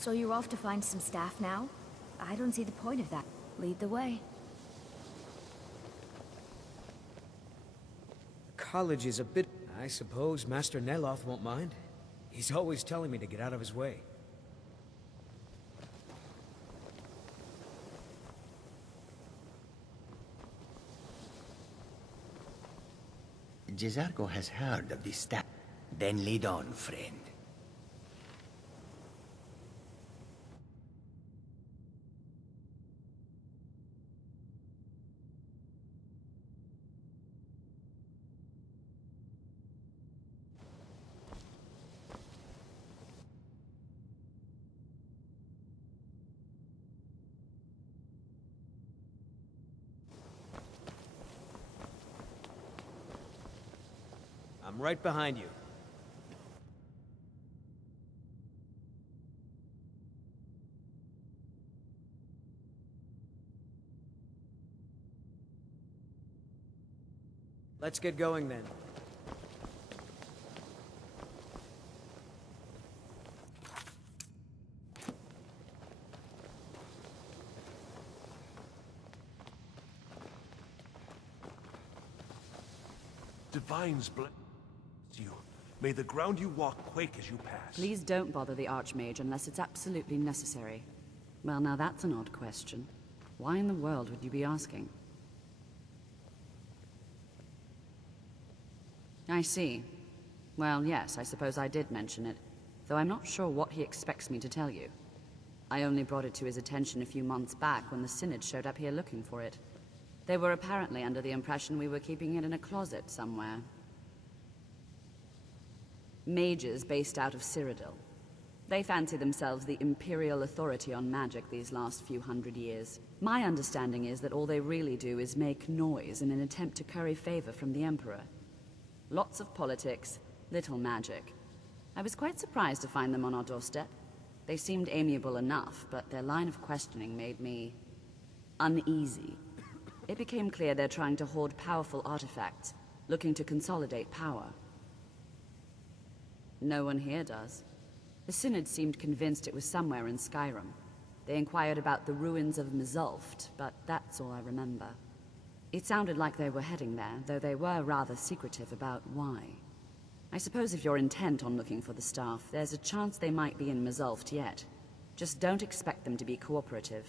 So you're off to find some staff now? I don't see the point of that. Lead the way. College is a bit... I suppose Master Neloth won't mind. He's always telling me to get out of his way. Jizargo has heard of this staff. Then lead on, friend. I'm right behind you. Let's get going then. Divines bless you. May the ground you walk quake as you pass. Please don't bother the Archmage unless it's absolutely necessary. Well, now that's an odd question. Why in the world would you be asking? I see. Well, yes, I suppose I did mention it, though I'm not sure what he expects me to tell you. I only brought it to his attention a few months back when the Synod showed up here looking for it. They were apparently under the impression we were keeping it in a closet somewhere. Mages based out of Cyrodiil. They fancy themselves the imperial authority on magic these last few hundred years. My understanding is that all they really do is make noise in an attempt to curry favor from the Emperor. Lots of politics, little magic. I was quite surprised to find them on our doorstep. They seemed amiable enough, but their line of questioning made me uneasy. It became clear they're trying to hoard powerful artifacts, looking to consolidate power. No one here does. The Synod seemed convinced it was somewhere in Skyrim. They inquired about the ruins of Mzulft, but that's all I remember. It sounded like they were heading there, though they were rather secretive about why. I suppose if you're intent on looking for the staff, there's a chance they might be in Mzulft yet. Just don't expect them to be cooperative.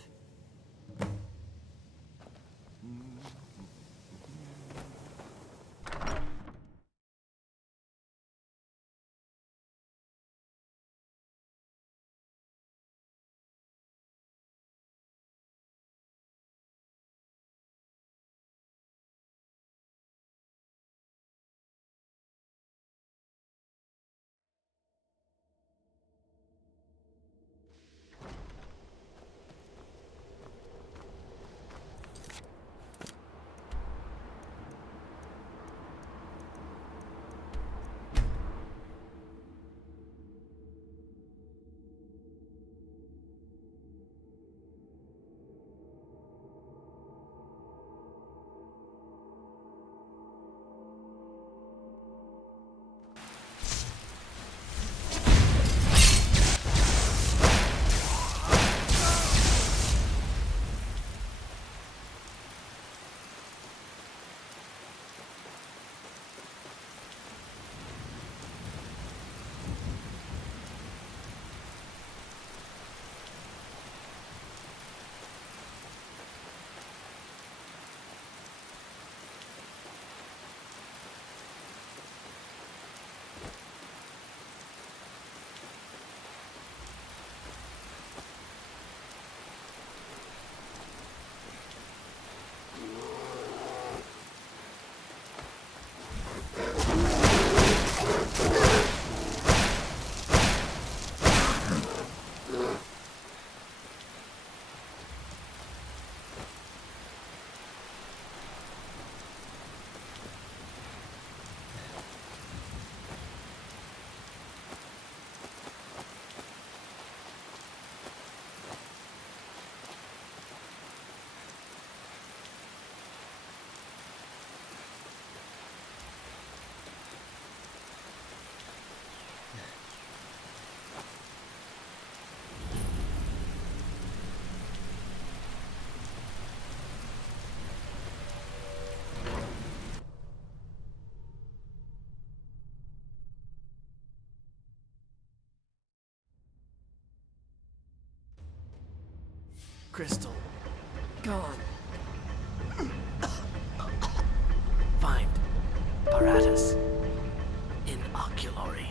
Crystal. Gone. Find. Apparatus. Inoculary.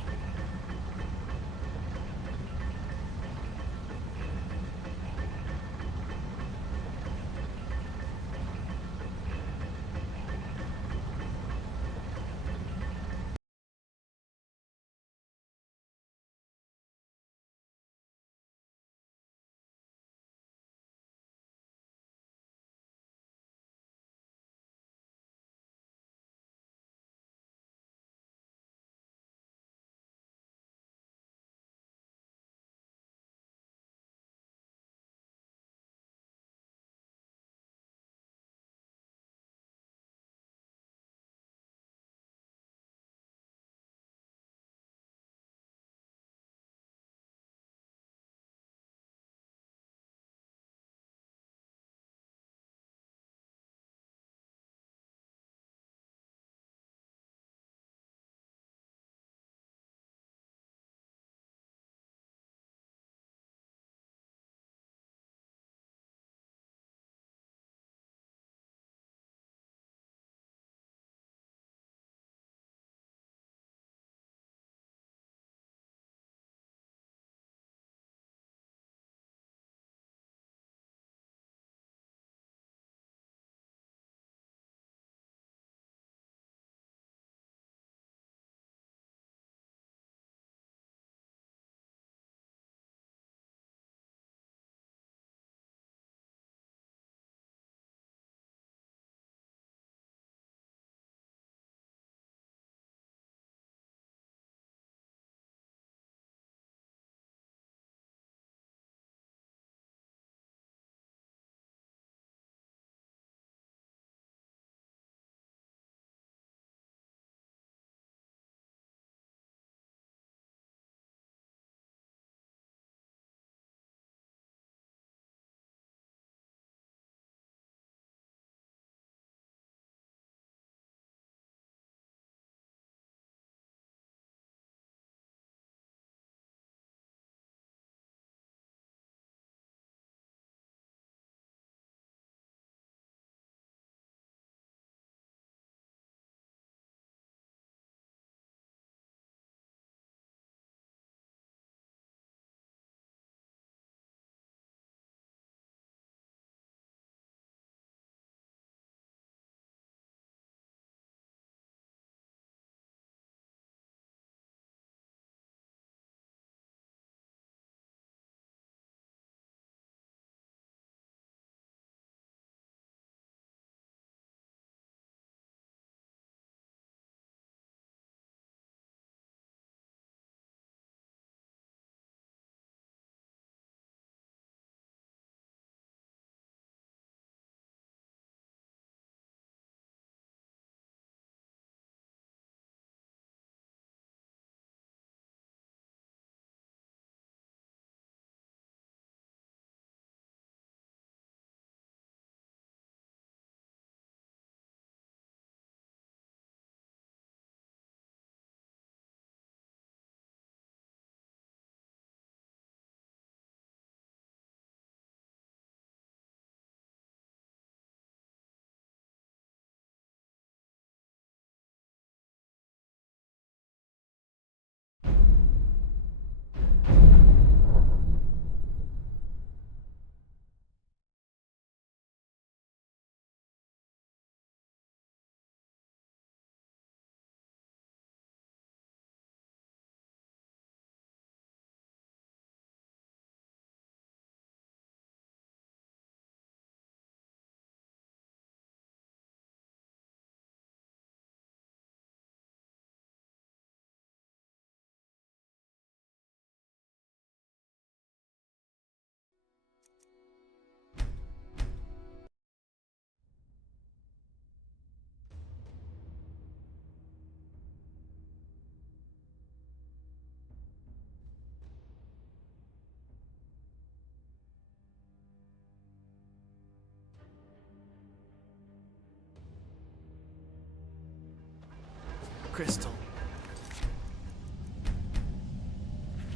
Crystal.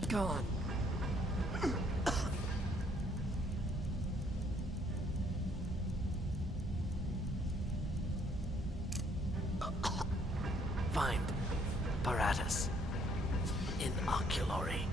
Gone. apparatus. In oculory.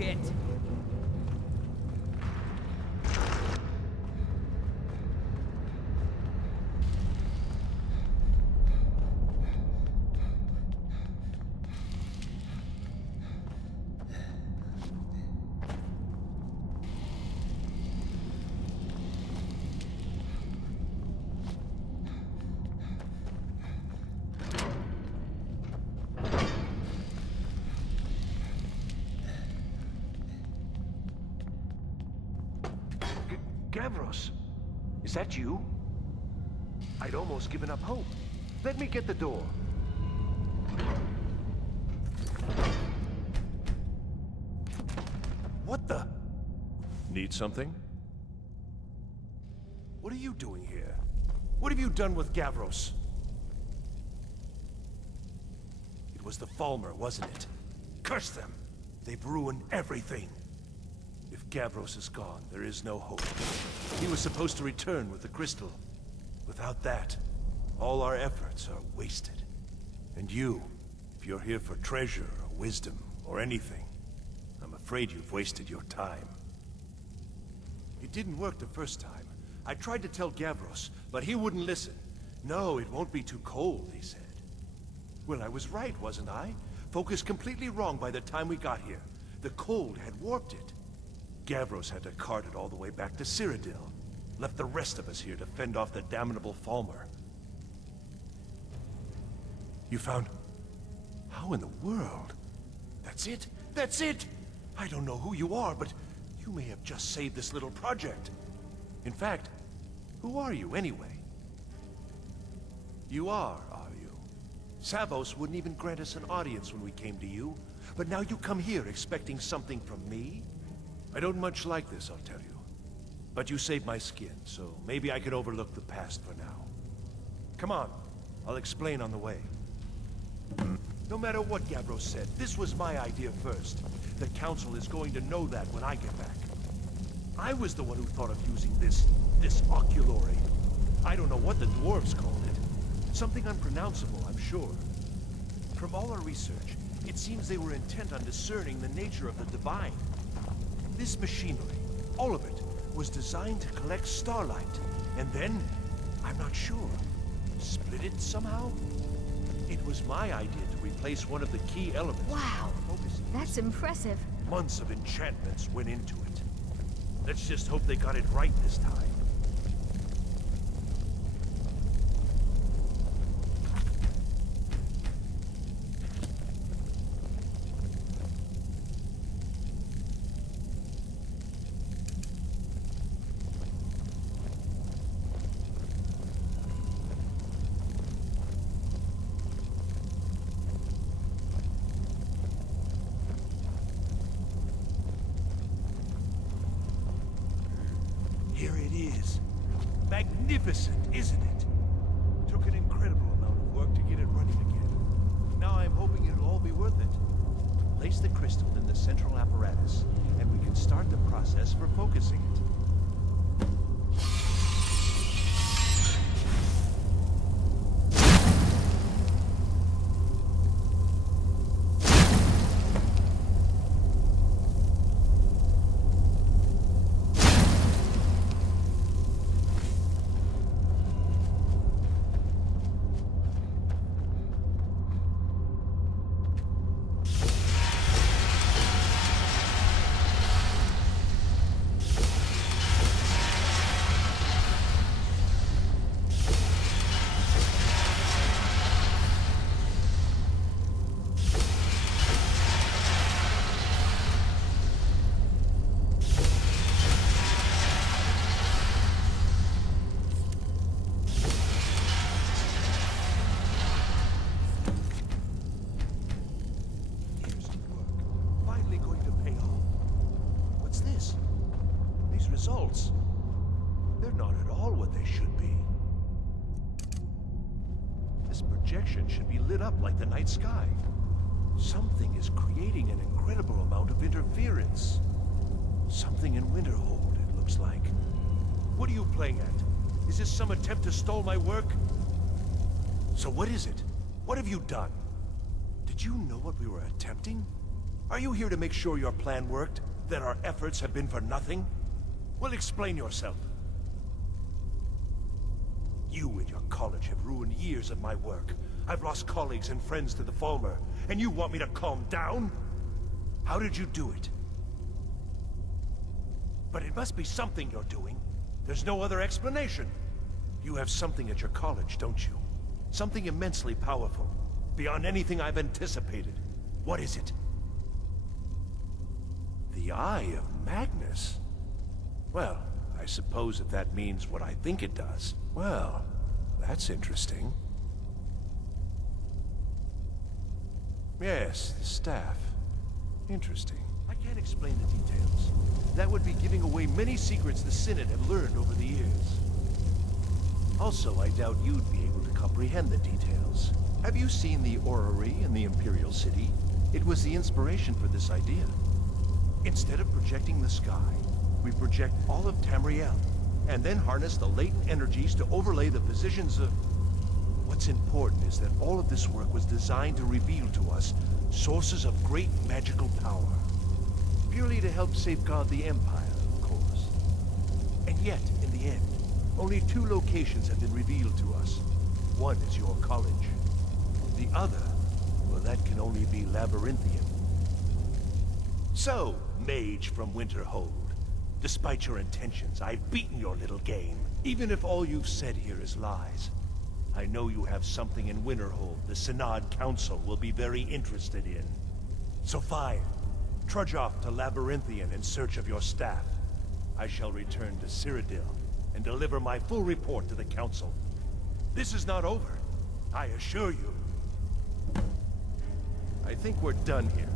shit! Gavros, is that you? I'd almost given up hope. Let me get the door. What the? Need something? What are you doing here? What have you done with Gavros? It was the Falmer, wasn't it? Curse them! They've ruined everything. If Gavros is gone, there is no hope. He was supposed to return with the crystal. Without that, all our efforts are wasted. And you, if you're here for treasure or wisdom or anything, I'm afraid you've wasted your time. It didn't work the first time. I tried to tell Gavros, but he wouldn't listen. No, it won't be too cold, he said. Well, I was right, wasn't I? Focused completely wrong by the time we got here. The cold had warped it. Gavros had to cart it all the way back to Cyrodiil. Left the rest of us here to fend off the damnable Falmer. You found... How in the world? That's it? That's it! I don't know who you are, but you may have just saved this little project. In fact, who are you anyway? You are you? Savos wouldn't even grant us an audience when we came to you, but now you come here expecting something from me? I don't much like this, I'll tell you. But you saved my skin, so maybe I can overlook the past for now. Come on, I'll explain on the way. No matter what Gavros said, this was my idea first. The Council is going to know that when I get back. I was the one who thought of using this oculory. I don't know what the dwarves called it. Something unpronounceable, I'm sure. From all our research, it seems they were intent on discerning the nature of the divine. This machinery, all of it, was designed to collect starlight, and then, I'm not sure, split it somehow? It was my idea to replace one of the key elements. Wow, that's impressive. Months of enchantments went into it. Let's just hope they got it right this time. Here it is. Magnificent, isn't it? Took an incredible amount of work to get it running again. Now I'm hoping it'll all be worth it. Place the crystal in the central apparatus, and we can start the process for focusing it. Results. They're not at all what they should be. This projection should be lit up like the night sky. Something is creating an incredible amount of interference. Something in Winterhold, it looks like. What are you playing at? Is this some attempt to stall my work? So what is it? What have you done? Did you know what we were attempting? Are you here to make sure your plan worked? That our efforts have been for nothing? Well, explain yourself. You and your college have ruined years of my work. I've lost colleagues and friends to the Falmer, and you want me to calm down? How did you do it? But it must be something you're doing. There's no other explanation. You have something at your college, don't you? Something immensely powerful, beyond anything I've anticipated. What is it? The Eye of Magnus? Well, I suppose if that means what I think it does. Well, that's interesting. Yes, the staff. Interesting. I can't explain the details. That would be giving away many secrets the Synod have learned over the years. Also, I doubt you'd be able to comprehend the details. Have you seen the orrery in the Imperial City? It was the inspiration for this idea. Instead of projecting the sky, we project all of Tamriel, and then harness the latent energies to overlay the positions of... What's important is that all of this work was designed to reveal to us sources of great magical power. Purely to help safeguard the Empire, of course. And yet, in the end, only 2 locations have been revealed to us. One is your college. The other, well, that can only be Labyrinthian. So, Mage from Winterhold, despite your intentions, I've beaten your little game. Even if all you've said here is lies, I know you have something in Winterhold the Synod Council will be very interested in. So fine. Trudge off to Labyrinthian in search of your staff. I shall return to Cyrodiil and deliver my full report to the Council. This is not over, I assure you. I think we're done here.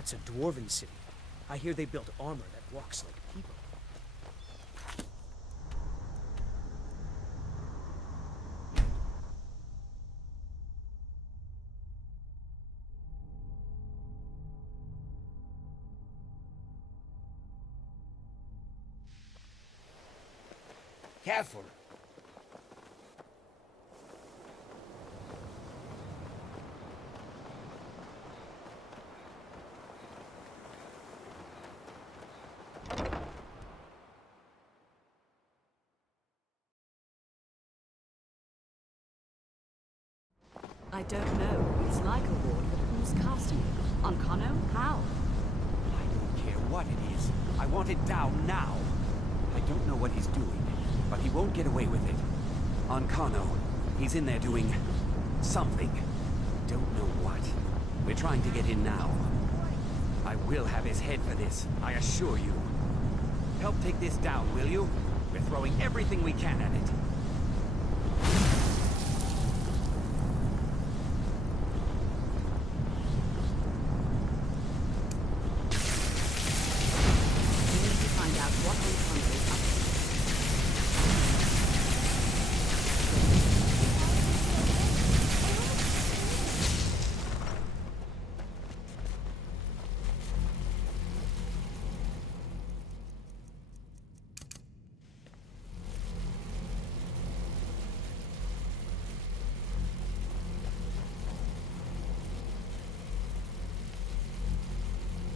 That's a dwarven city. I hear they built armor that walks like people. Careful. I don't know. It's like a ward, but who's casting it? On Kano? How? I don't care what it is. I want it down now. I don't know what he's doing, but he won't get away with it. On Kano, he's in there doing something. Don't know what. We're trying to get in now. I will have his head for this, I assure you. Help take this down, will you? We're throwing everything we can at it.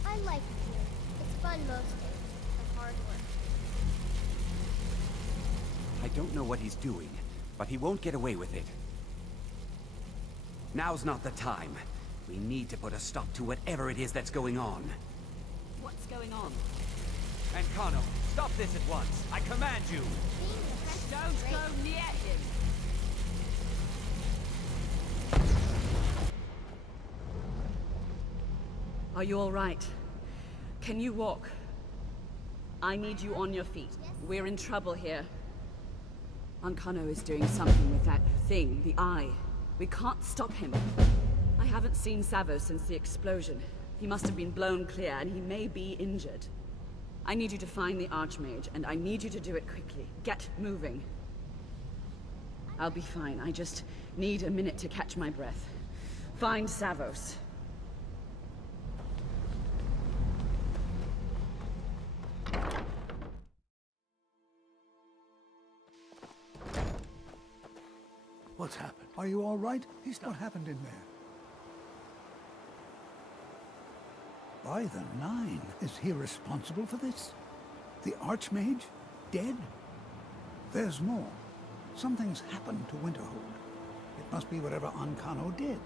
I like it here. It's fun most days, but hard work. I don't know what he's doing, but he won't get away with it. Now's not the time. We need to put a stop to whatever it is that's going on. What's going on? And Kano, stop this at once. I command you. Being an apprentice is Don't great. go near him! Are you all right? Can you walk? I need you on your feet. We're in trouble here. Ankano is doing something with that thing, the eye. We can't stop him. I haven't seen Savo since the explosion. He must have been blown clear, and he may be injured. I need you to find the Archmage, and I need you to do it quickly. Get moving. I'll be fine. I just need a minute to catch my breath. Find Savos. What's happened? Are you all right? What happened in there? By the Nine, is he responsible for this? The Archmage? Dead? There's more. Something's happened to Winterhold. It must be whatever Ankano did.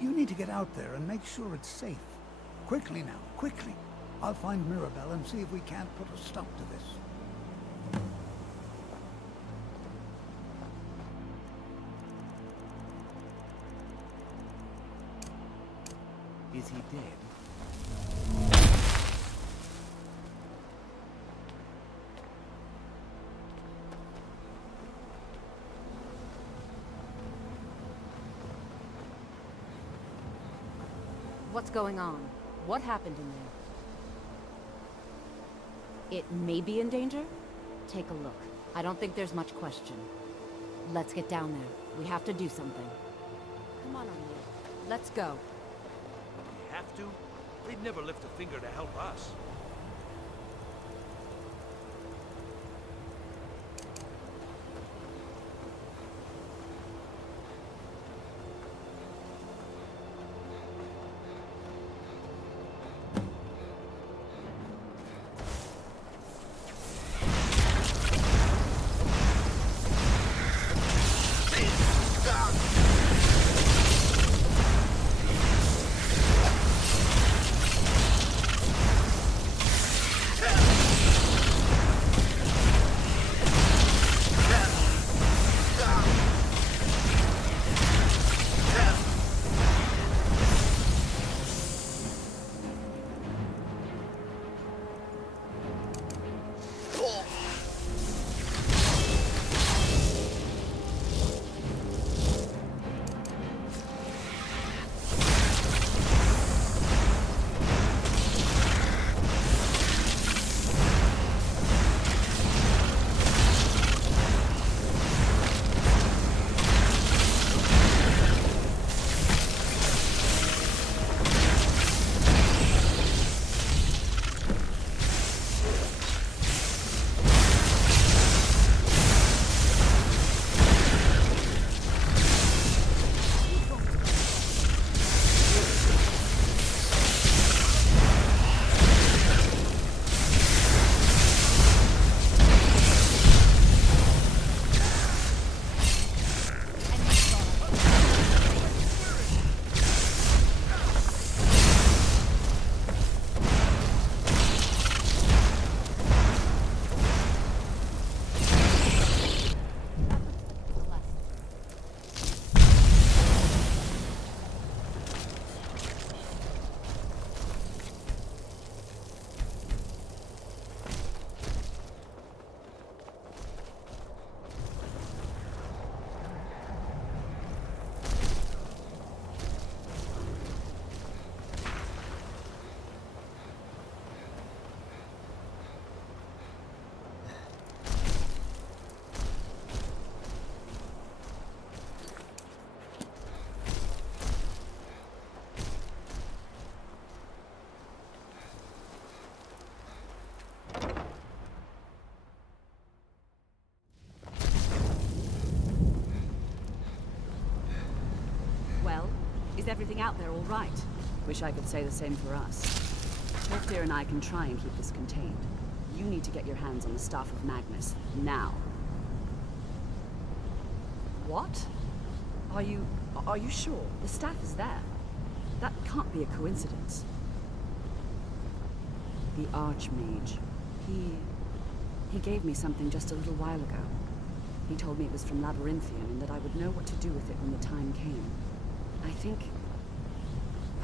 You need to get out there and make sure it's safe. Quickly now, quickly. I'll find Mirabelle and see if we can't put a stop to this. Is he dead? What's going on? What happened in there? It may be in danger? Take a look. I don't think there's much question. Let's get down there. We have to do something. Come on, O'Neill. Let's go. We have to? They'd never lift a finger to help us. Is everything out there all right? Wish I could say the same for us. Hofdir and I can try and keep this contained. You need to get your hands on the Staff of Magnus, now. What? Are you sure? The staff is there. That can't be a coincidence. The Archmage. He gave me something just a little while ago. He told me it was from Labyrinthian and that I would know what to do with it when the time came. I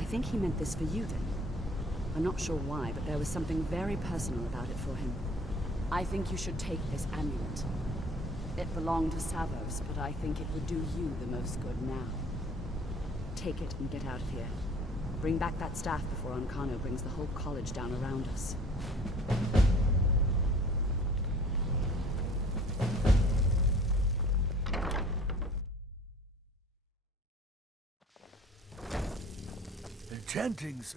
think he meant this for you then. I'm not sure why, but there was something very personal about it for him. I think you should take this amulet. It belonged to Savos, but I think it would do you the most good now. Take it and get out of here. Bring back that staff before Ancano brings the whole college down around us. Enchantings.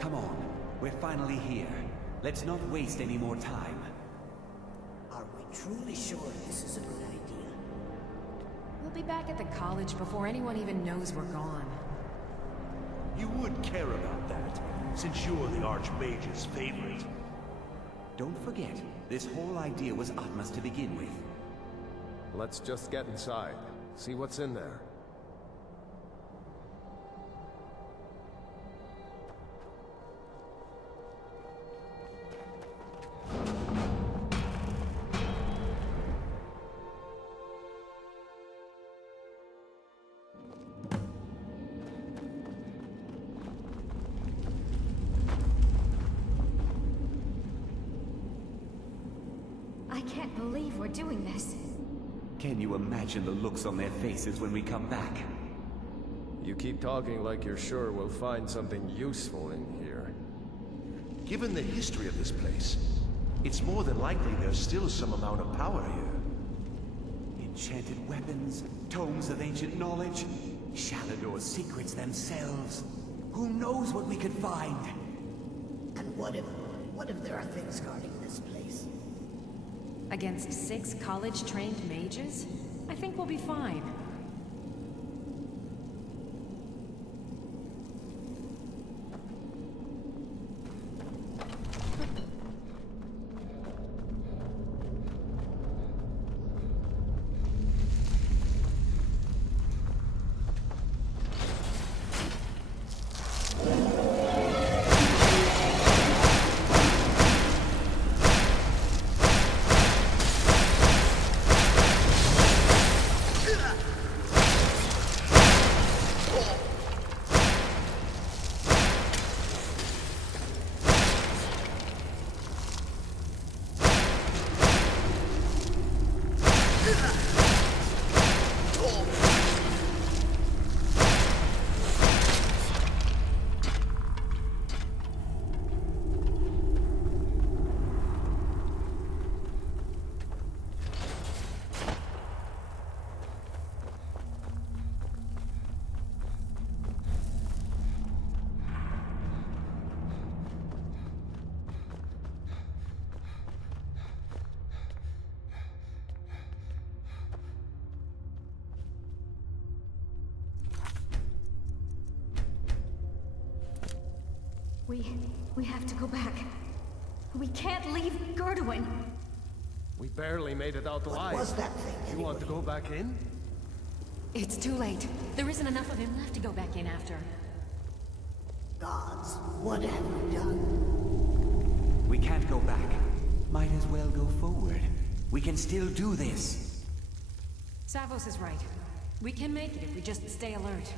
Come on, we're finally here. Let's not waste any more time. Are we truly sure this is a good idea? We'll be back at the college before anyone even knows we're gone. You would care about that, since you're the Archmage's favorite. Don't forget, this whole idea was Atma's to begin with. Let's just get inside. See what's in there. I can't believe we're doing this. Can you imagine the looks on their faces when we come back? You keep talking like you're sure we'll find something useful in here. Given the history of this place, it's more than likely there's still some amount of power here. Enchanted weapons, tomes of ancient knowledge, Shalador's secrets themselves. Who knows what we could find? And what if there are things guarding this place? Against 6 college-trained mages? I think we'll be fine. We have to go back. We can't leave Gerduin. We barely made it out alive. What was that thing, You anyway? want to go back in? It's too late. There isn't enough of him left to go back in after. Gods, what have you done? We can't go back. Might as well go forward. We can still do this. Savos is right. We can make it if we just stay alert.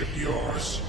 Of yours.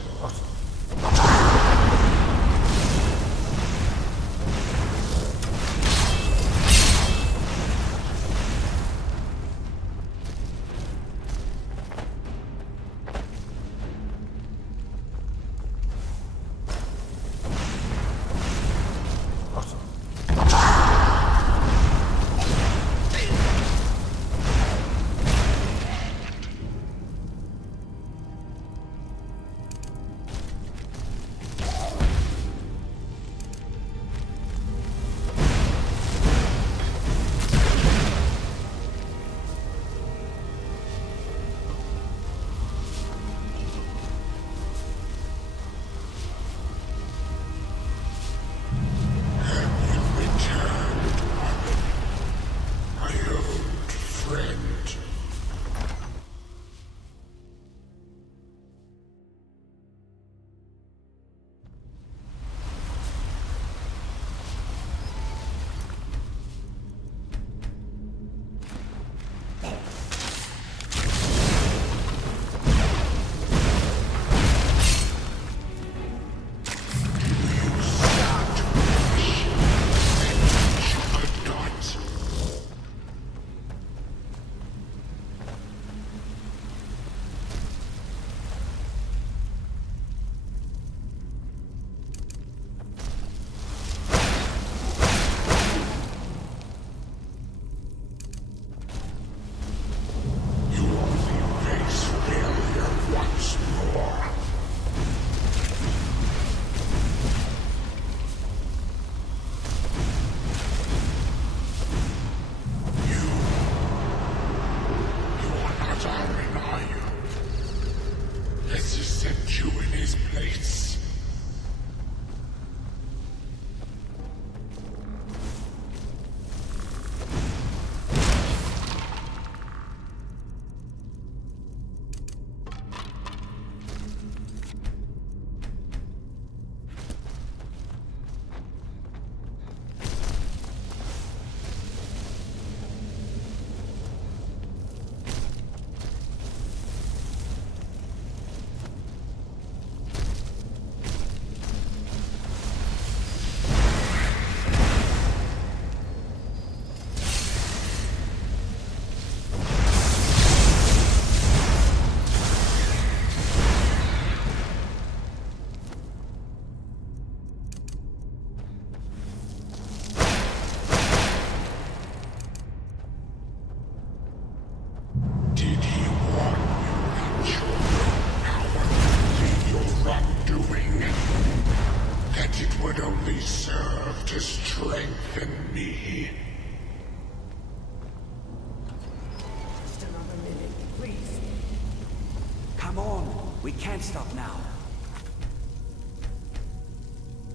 We can't stop now.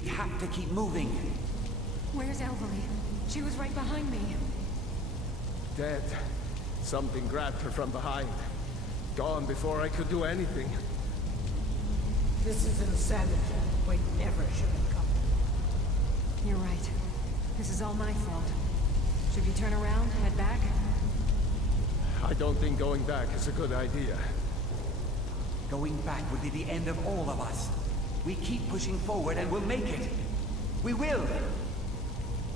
We have to keep moving. Where's Elvery? She was right behind me. Dead. Something grabbed her from behind. Gone before I could do anything. This is insanity. We never should have come. You're right. This is all my fault. Should we turn around, head back? I don't think going back is a good idea. Going back would be the end of all of us. We keep pushing forward and we'll make it. We will!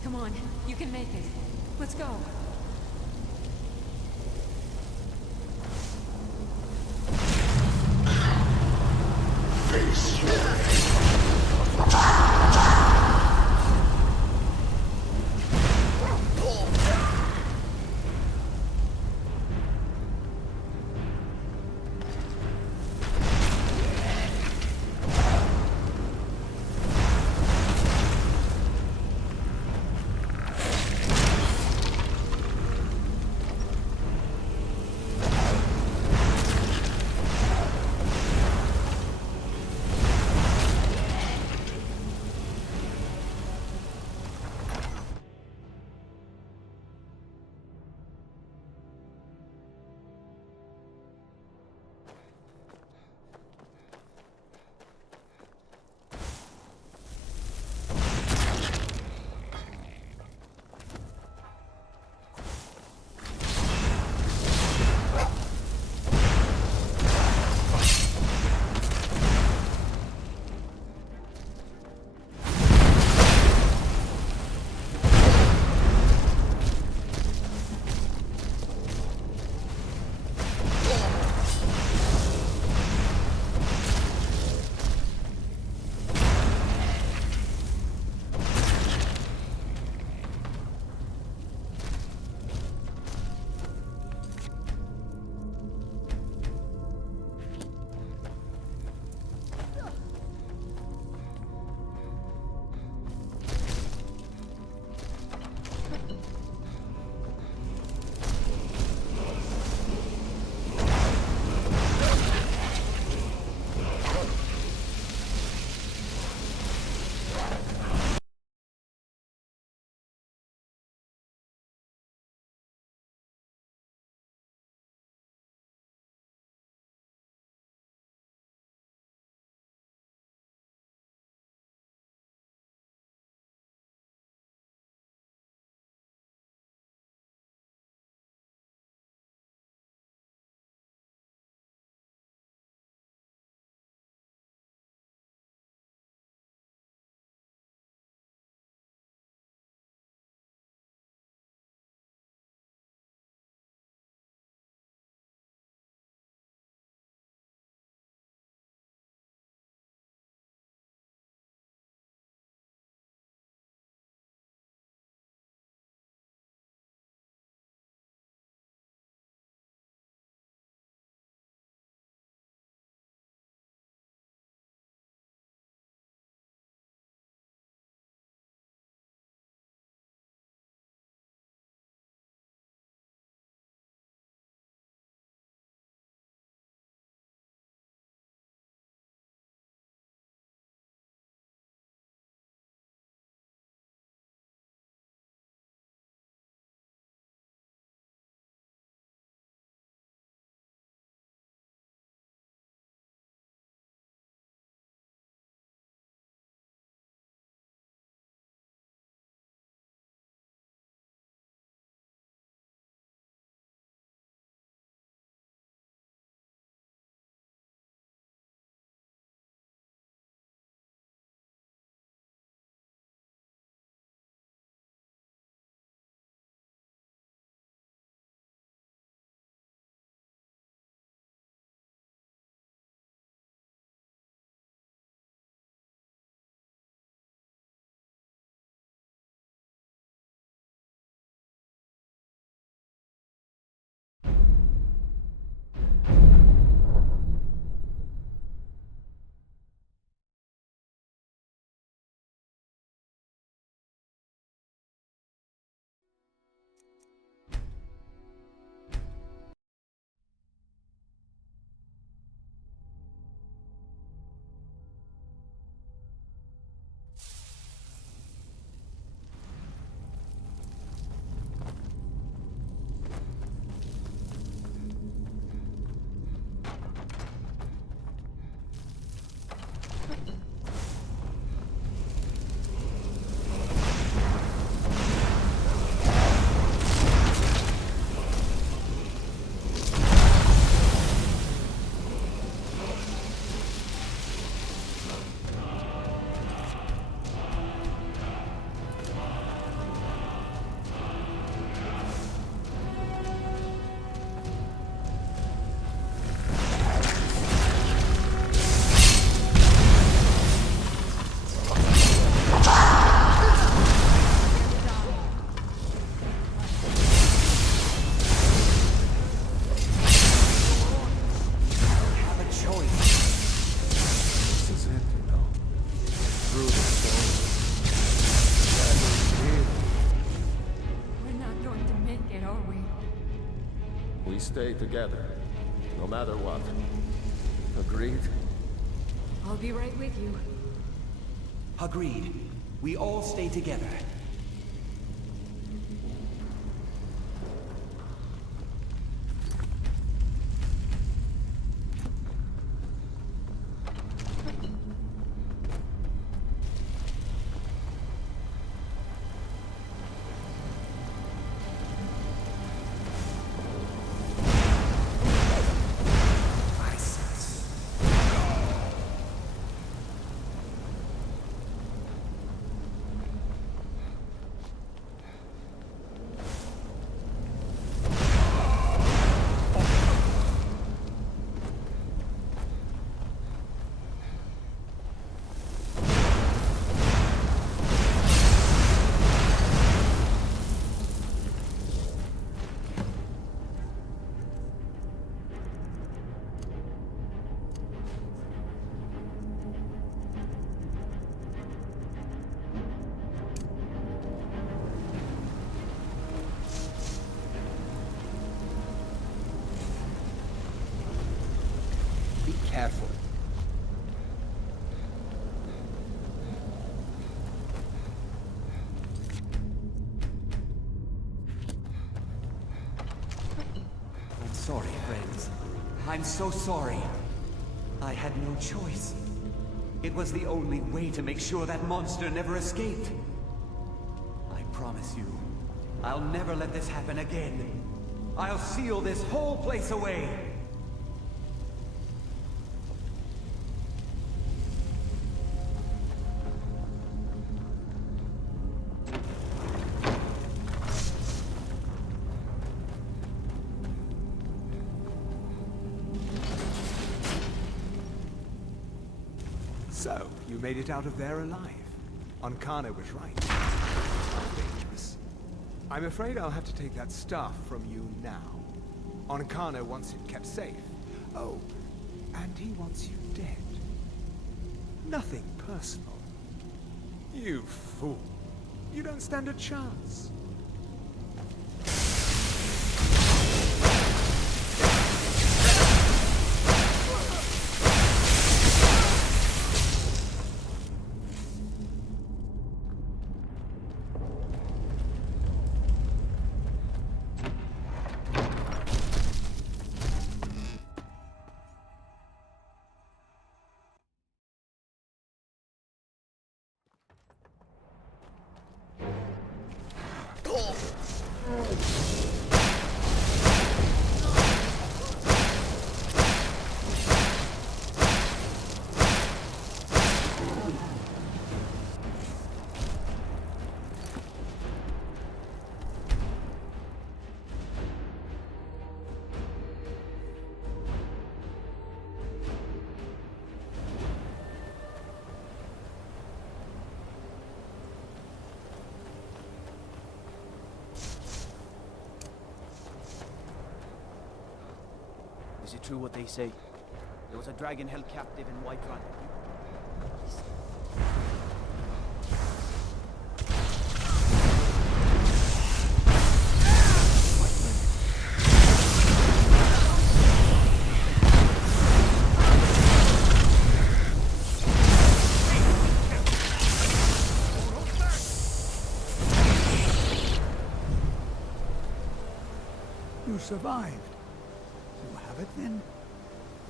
Come on, you can make it. Let's go. Face your stay together, no matter what. Agreed? I'll be right with you. Agreed. We all stay together. Be careful. I'm sorry, friends. I'm so sorry. I had no choice. It was the only way to make sure that monster never escaped. I promise you, I'll never let this happen again. I'll seal this whole place away. So, you made it out of there alive. Ankana was right. Dangerous. I'm afraid I'll have to take that stuff from you now. Ankana wants it kept safe. Oh, and he wants you dead. Nothing personal. You fool. You don't stand a chance. Is it true what they say? There was a dragon held captive in Whiterun. You survived. You have it then?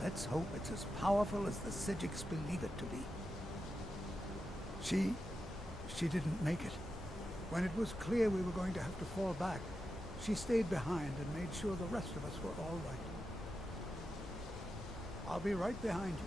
Let's hope it's as powerful as the Sijiks believe it to be. She didn't make it. When it was clear we were going to have to fall back, she stayed behind and made sure the rest of us were all right. I'll be right behind you.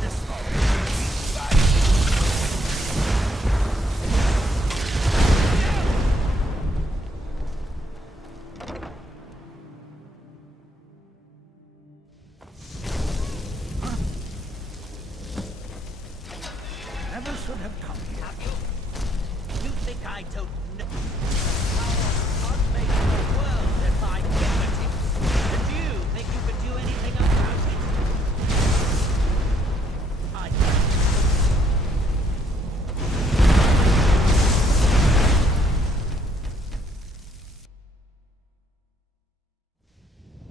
This I don't know? Power unmake the world at my fingertips. And you think you can do anything about it? I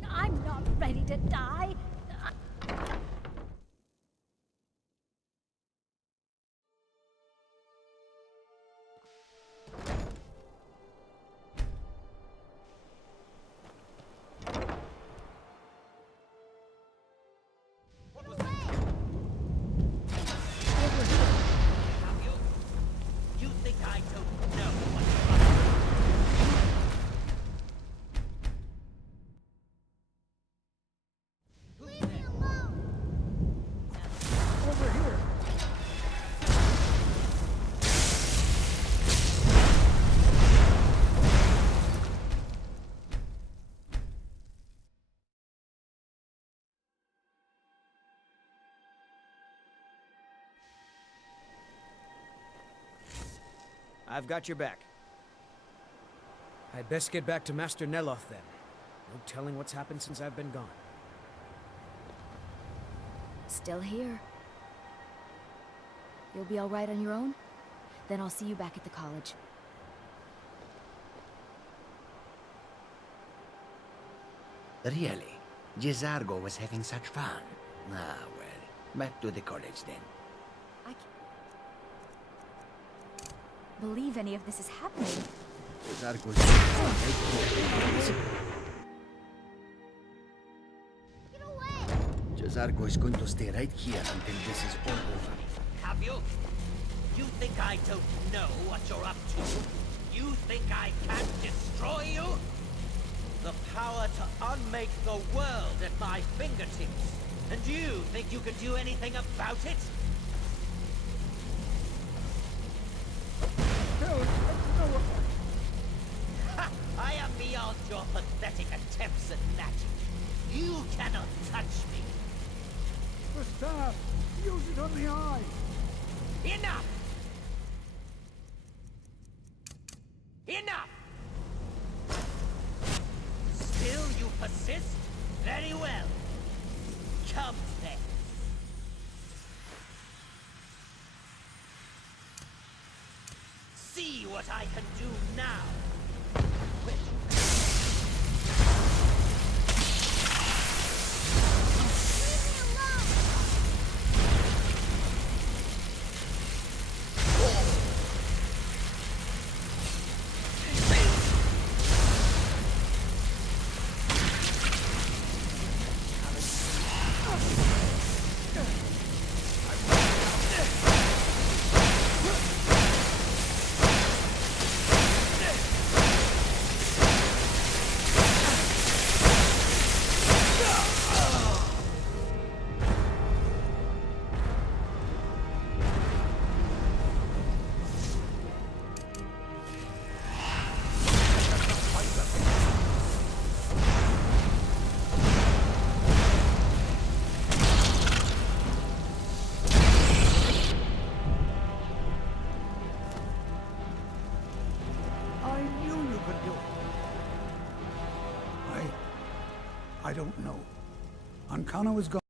I'm not ready to die. You think I don't know what you're up to? Leave me alone. Over here. I've got your back. I'd best get back to Master Neloth then. No telling what's happened since I've been gone. Still here. You'll be all right on your own? Then I'll see you back at the college. Really? Jizargo was having such fun. Ah, well. Back to the college then. I can't believe any of this is happening. Jizargo's Get away! Jizargo is going to stay right here until this is all over. Have you? You think I don't know what you're up to? You think I can't destroy you? The power to unmake the world at my fingertips. And you think you can do anything about it? Ha! I am beyond your pathetic attempts at magic. You cannot touch me. The staff! Use it on the eye! Enough! Enough! Still you persist? Very well. Come then. See what I can do now. Leave me alone! I knew you could do it. I don't know. Ancano is gone.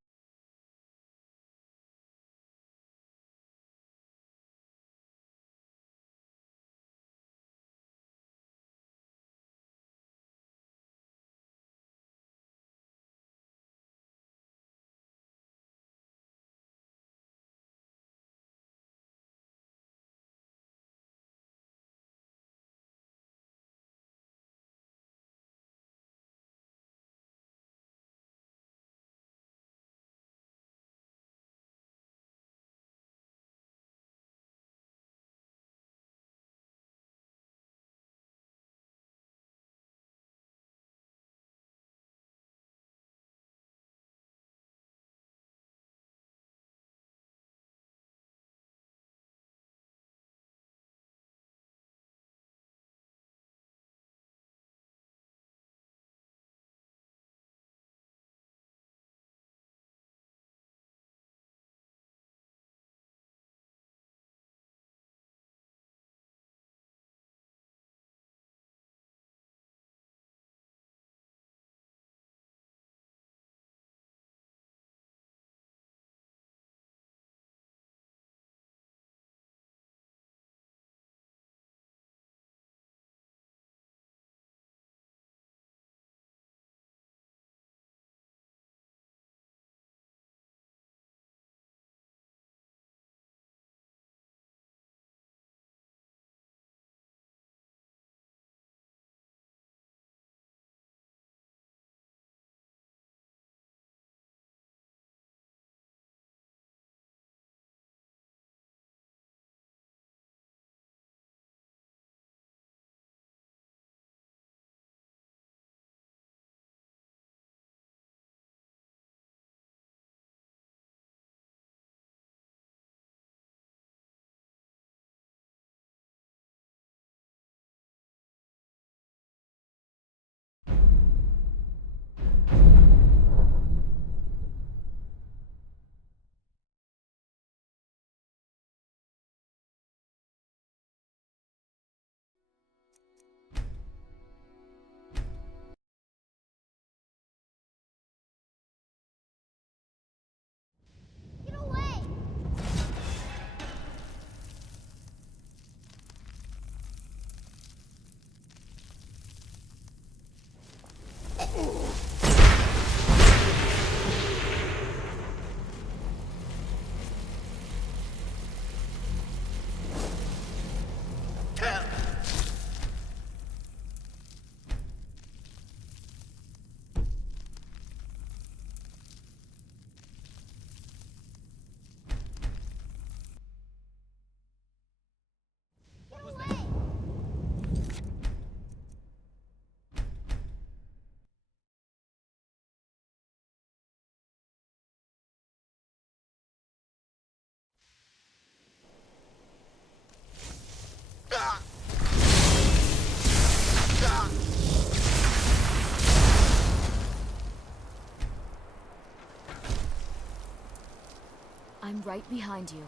right behind you.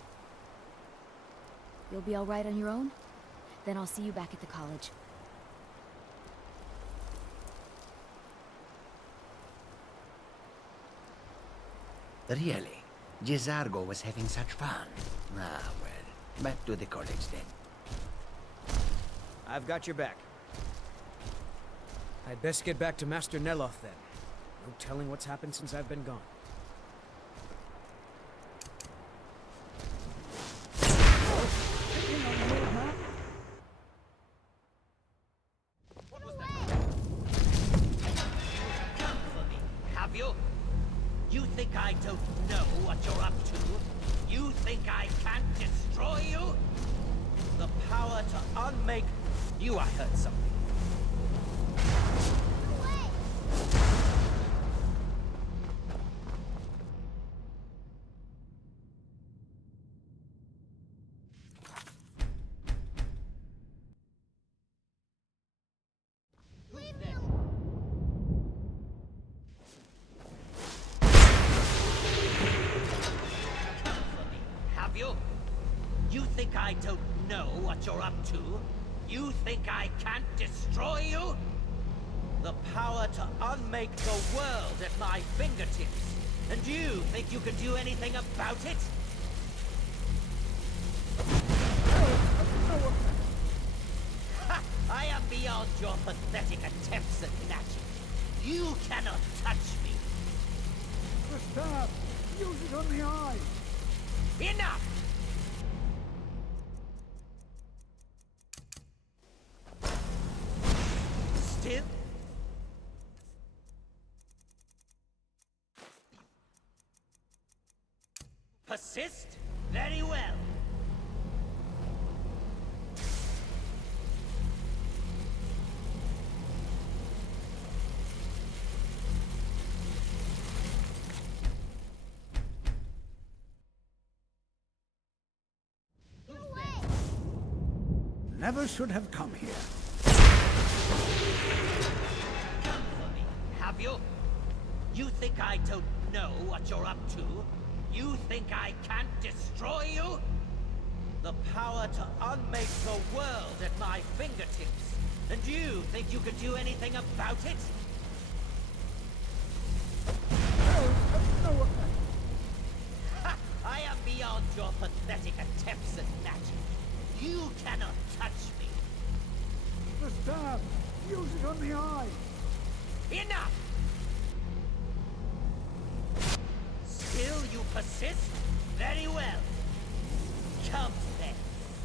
You'll be all right on your own? Then I'll see you back at the college. Really? Gisargo was having such fun. Ah, well, back to the college then. I've got your back. I'd best get back to Master Neloth then. No telling what's happened since I've been gone. Have you? You think I don't know what you're up to? You think I can't destroy you? The power to unmake... I heard something. Have you? You think I don't know what you're up to? You think I can't destroy you? The power to unmake the world at my fingertips. And you think you can do anything about it? Ha! I am beyond your pathetic attempts at magic. You cannot touch me. The staff! Use it on the eye! Enough! Still? Persist? Very well. Never should have come here. Have you? You think I don't know what you're up to? You think I can't destroy you? The power to unmake the world at my fingertips. And you think you can do anything about it? Ha! I am beyond your pathetic attempts at magic. You cannot touch me. The staff! Use it on the eye! Enough! Still you persist? Very well. Come then.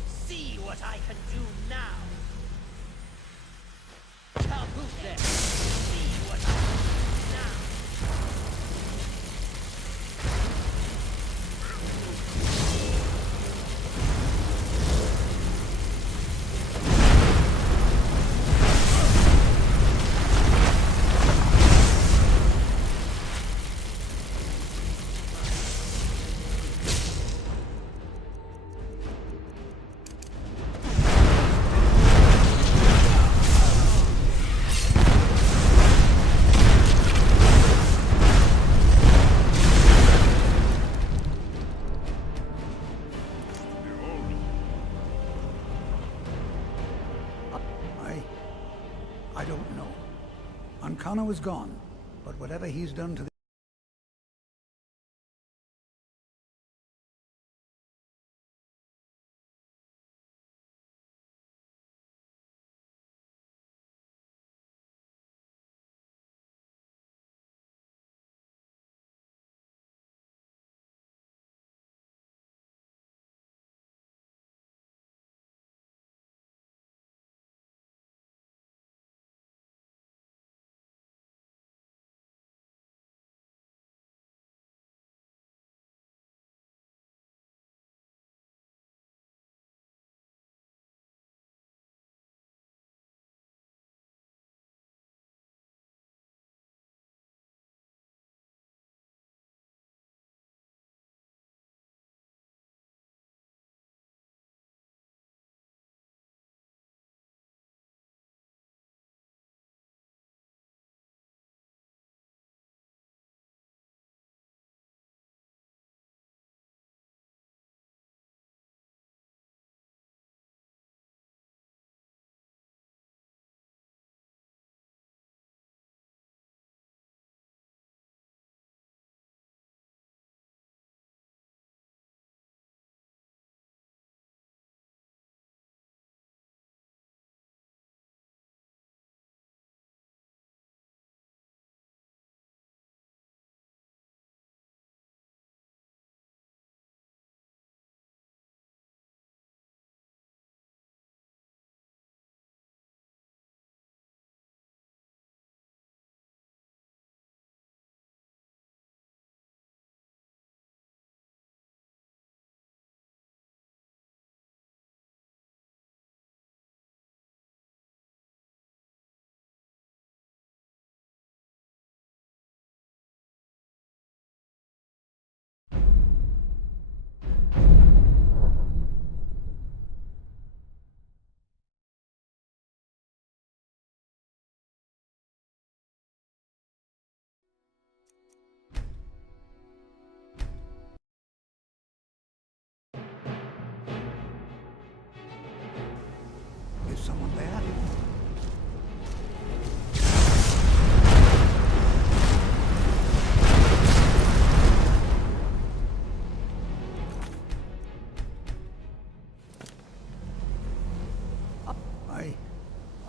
See what I can do now. Come then. See what I can do now. I don't know. Ancano is gone, but whatever he's done to the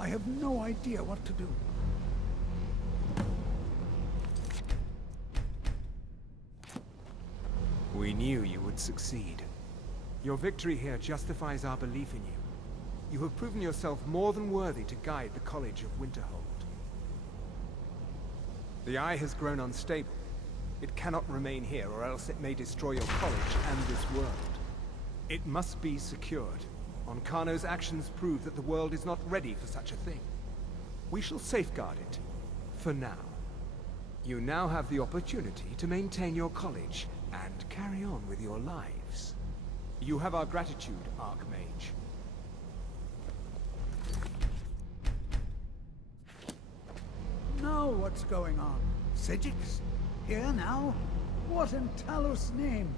I have no idea what to do. We knew you would succeed. Your victory here justifies our belief in you. You have proven yourself more than worthy to guide the College of Winterhold. The Eye has grown unstable. It cannot remain here, or else it may destroy your college and this world. It must be secured. Onkano's actions prove that the world is not ready for such a thing. We shall safeguard it, for now. You now have the opportunity to maintain your college and carry on with your lives. You have our gratitude, Archmage. Now what's going on? Sigix? Here now? What in Talos' name?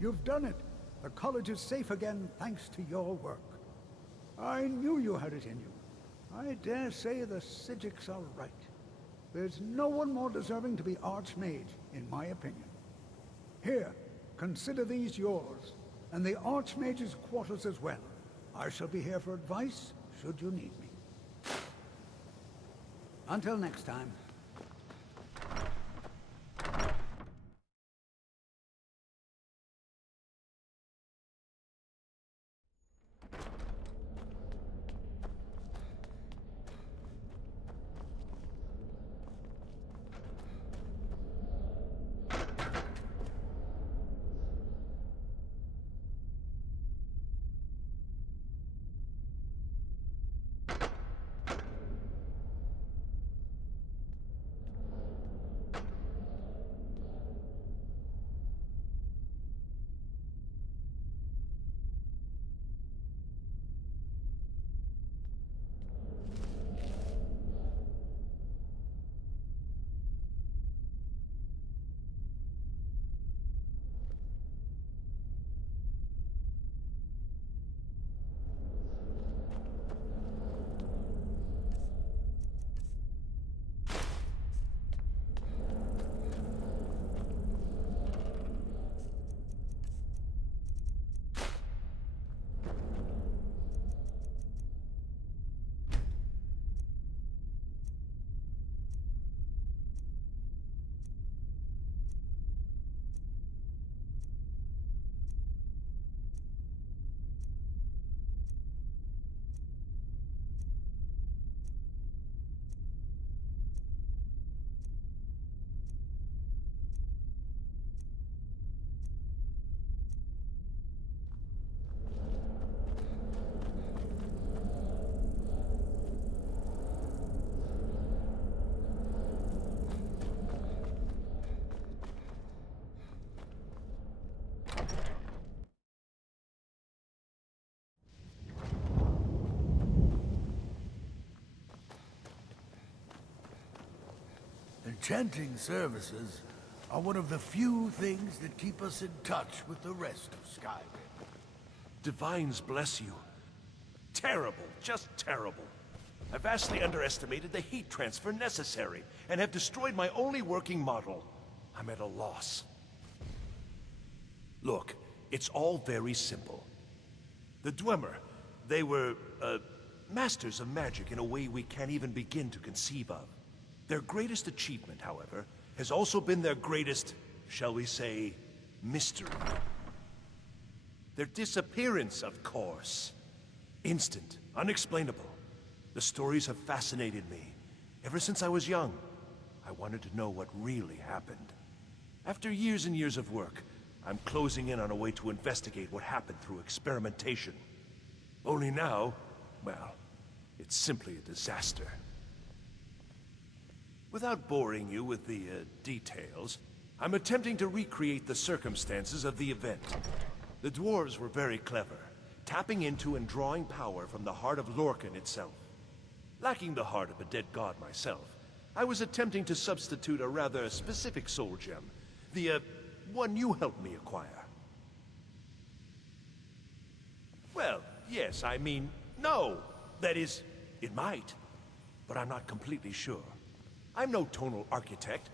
You've done it. The college is safe again thanks to your work. I knew you had it in you. I dare say the Sigix are right. There's no one more deserving to be Archmage, in my opinion. Here, consider these yours, and the Archmage's quarters as well. I shall be here for advice, should you need me. Until next time. Enchanting services are one of the few things that keep us in touch with the rest of Skyrim. Divines bless you. Terrible, just terrible. I vastly underestimated the heat transfer necessary, and have destroyed my only working model. I'm at a loss. Look, it's all very simple. The Dwemer, they were, masters of magic in a way we can't even begin to conceive of. Their greatest achievement, however, has also been their greatest, shall we say, mystery. Their disappearance, of course. Instant, unexplainable. The stories have fascinated me. Ever since I was young, I wanted to know what really happened. After years and years of work, I'm closing in on a way to investigate what happened through experimentation. Only now, well, it's simply a disaster. Without boring you with the details, I'm attempting to recreate the circumstances of the event. The dwarves were very clever, tapping into and drawing power from the heart of Lorcan itself. Lacking the heart of a dead god myself, I was attempting to substitute a rather specific soul gem, the one you helped me acquire. Well, yes, I mean, no. That is, it might. but I'm not completely sure. I'm no tonal architect.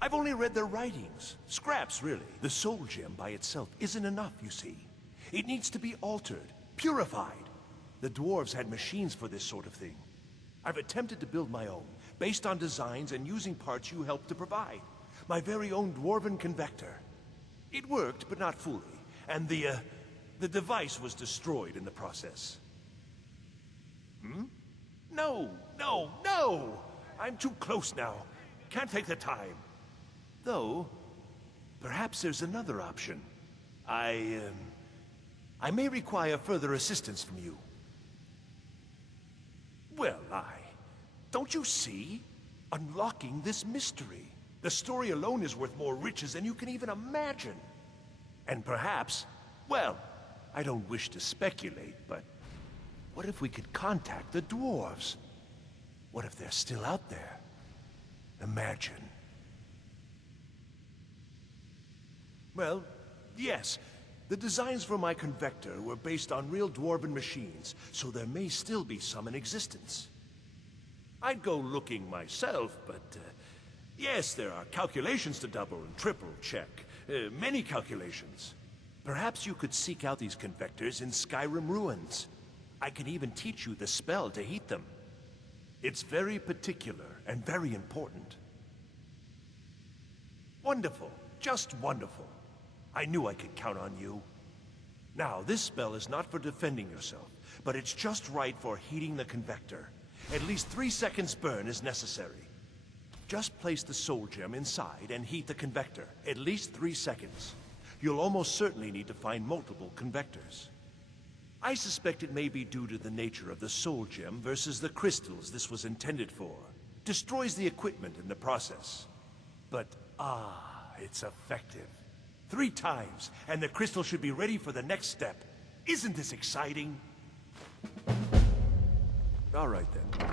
I've only read their writings. Scraps, really. The soul gem by itself isn't enough, you see. It needs to be altered, purified. The dwarves had machines for this sort of thing. I've attempted to build my own, based on designs and using parts you helped to provide. My very own dwarven convector. It worked, but not fully, and the device was destroyed in the process. No, no, no! I'm too close now. Can't take the time. Though, perhaps there's another option. I may require further assistance from you. Well, don't you see? Unlocking this mystery. The story alone is worth more riches than you can even imagine. And perhaps, well, I don't wish to speculate, but what if we could contact the dwarves? What if they're still out there? Imagine. Well, yes. The designs for my convector were based on real dwarven machines, so there may still be some in existence. I'd go looking myself, but yes, there are calculations to double and triple check. Many calculations. Perhaps you could seek out these convectors in Skyrim ruins. I can even teach you the spell to heat them. It's very particular and very important. Wonderful. Just wonderful. I knew I could count on you. Now, this spell is not for defending yourself, but it's just right for heating the convector. At least 3 seconds burn is necessary. Just place the soul gem inside and heat the convector. At least 3 seconds. You'll almost certainly need to find multiple convectors. I suspect it may be due to the nature of the soul gem versus the crystals this was intended for. Destroys the equipment in the process. But, it's effective. 3 times, and the crystal should be ready for the next step. Isn't this exciting? All right, then.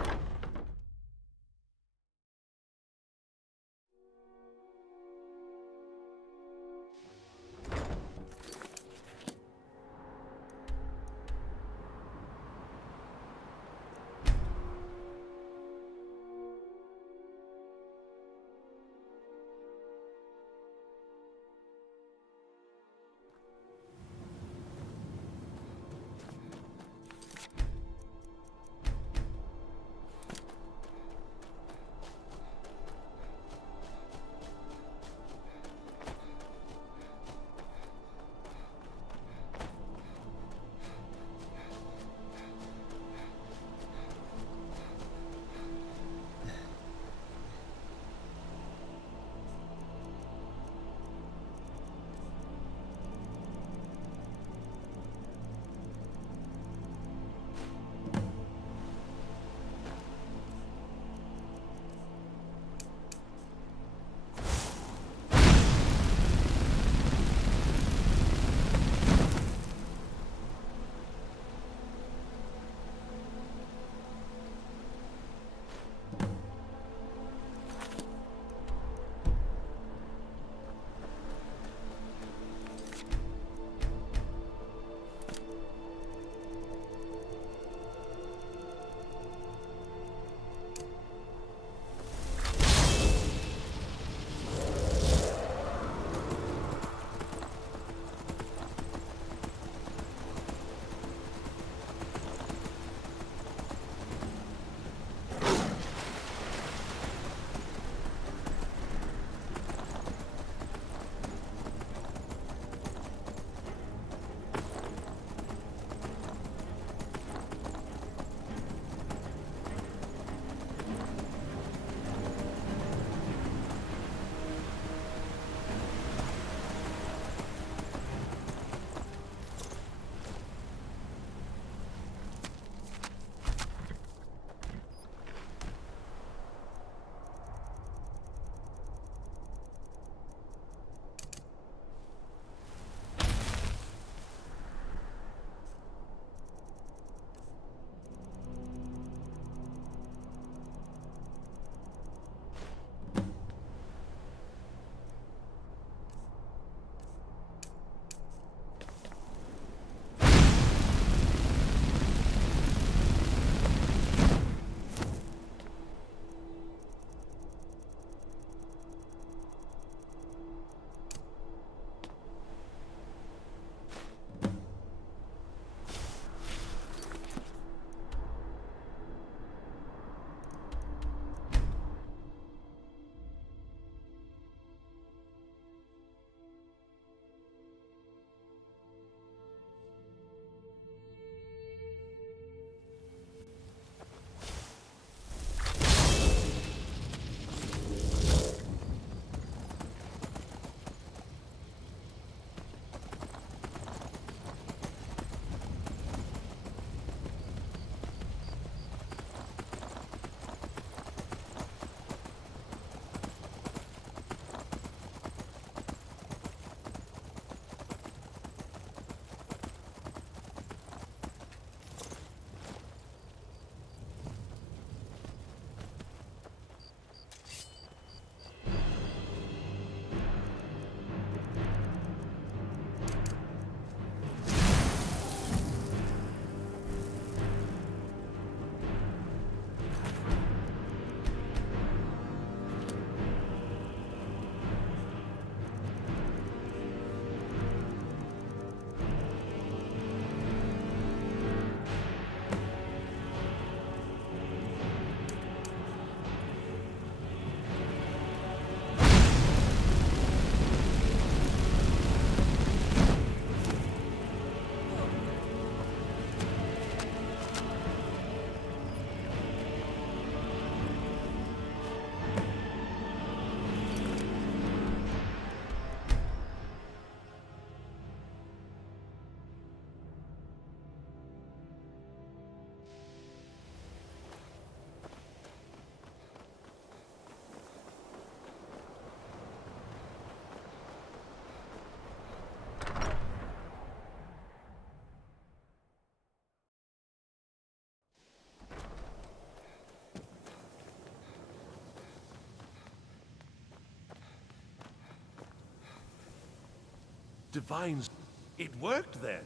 Divines. It worked then.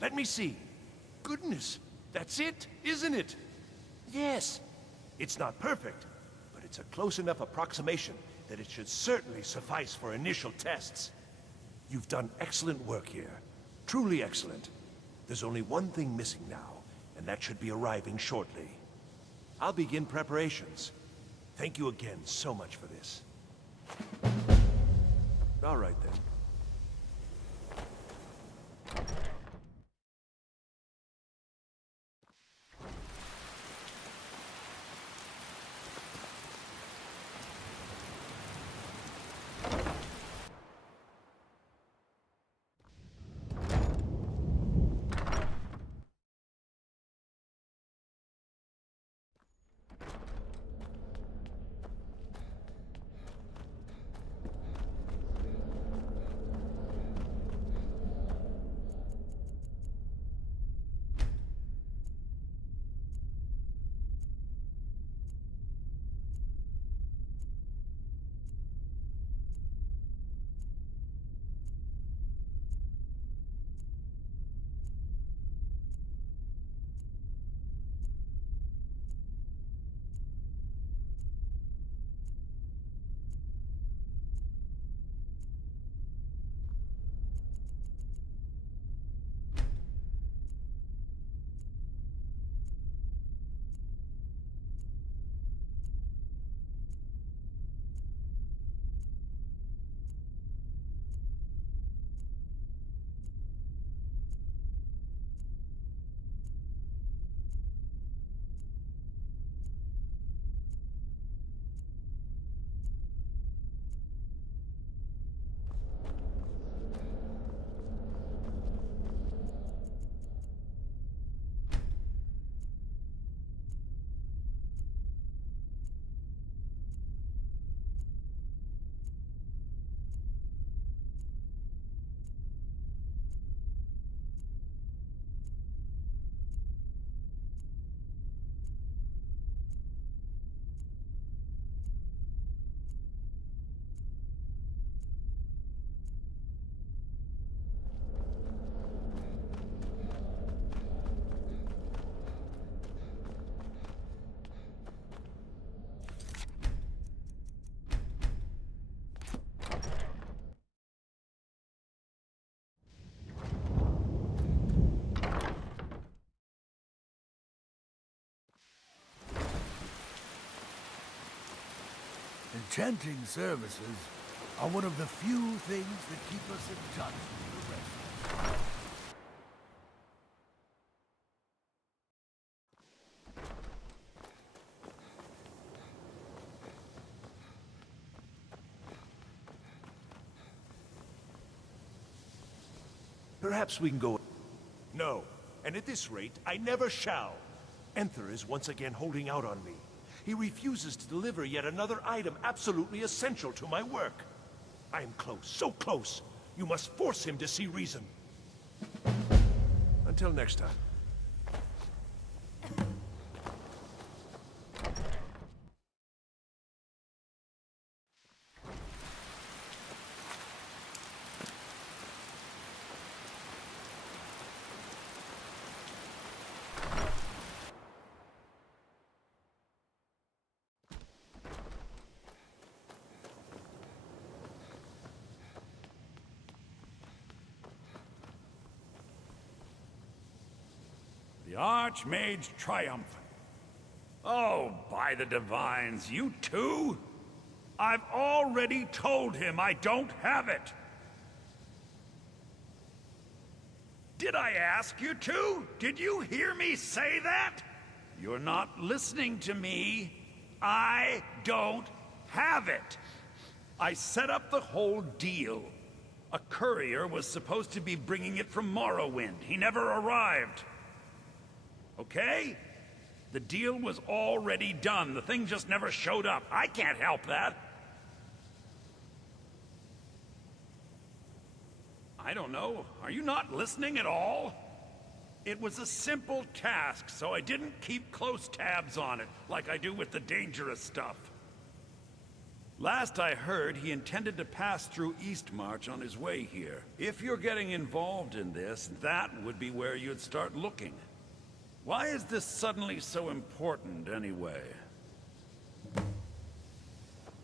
Let me see. Goodness, that's it, isn't it? Yes. It's not perfect, but it's a close enough approximation that it should certainly suffice for initial tests. You've done excellent work here. Truly excellent. There's only one thing missing now, and that should be arriving shortly. I'll begin preparations. Thank you again so much for this. All right then. Enchanting services are one of the few things that keep us in touch with the rest. Perhaps we can go... No, and at this rate, I never shall. Enther is once again holding out on me. He refuses to deliver yet another item absolutely essential to my work. I am close, so close. You must force him to see reason. Until next time. The Archmage triumphant. Oh, by the divines, you too? I've already told him I don't have it. Did I ask you to? Did you hear me say that? You're not listening to me. I don't have it. I set up the whole deal. A courier was supposed to be bringing it from Morrowind. He never arrived. Okay? The deal was already done. The thing just never showed up. I can't help that. I don't know. Are you not listening at all? It was a simple task, so I didn't keep close tabs on it, like I do with the dangerous stuff. Last I heard, he intended to pass through Eastmarch on his way here. If you're getting involved in this, that would be where you'd start looking. Why is this suddenly so important, anyway?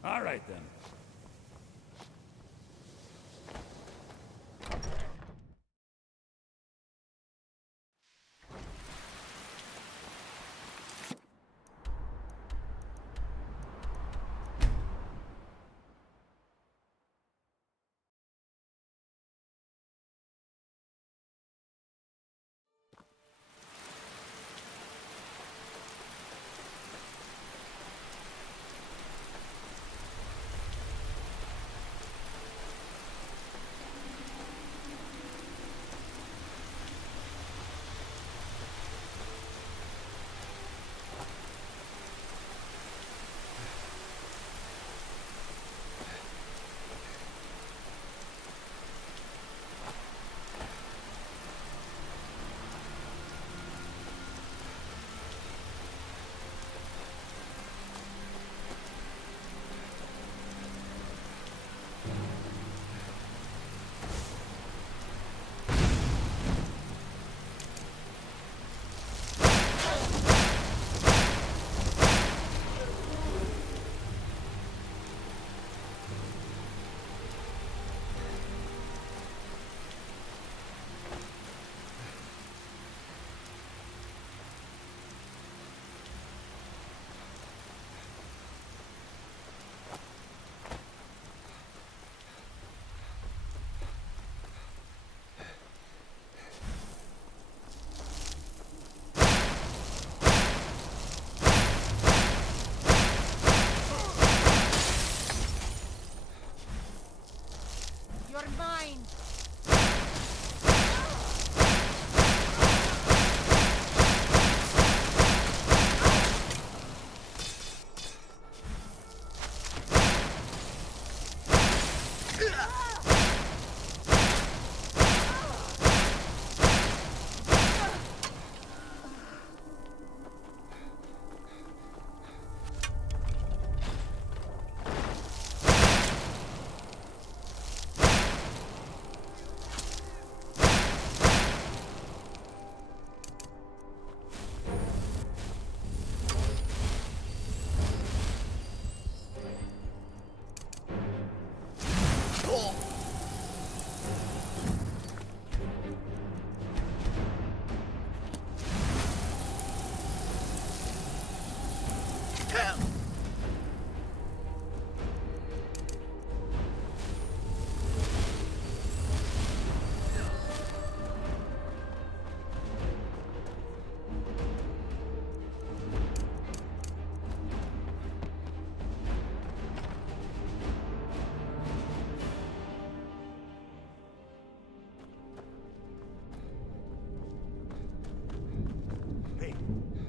All right, then. You're mine!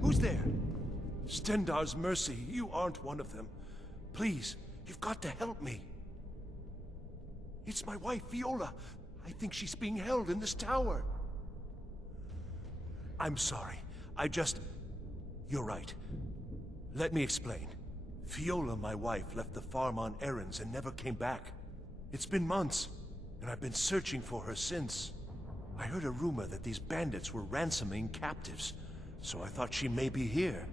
Who's there? Stendar's mercy, you aren't one of them. Please, you've got to help me. It's my wife, Viola. I think she's being held in this tower. I'm sorry. You're right. Let me explain. Viola, my wife, left the farm on errands and never came back. It's been months, and I've been searching for her since. I heard a rumor that these bandits were ransoming captives, so I thought she may be here.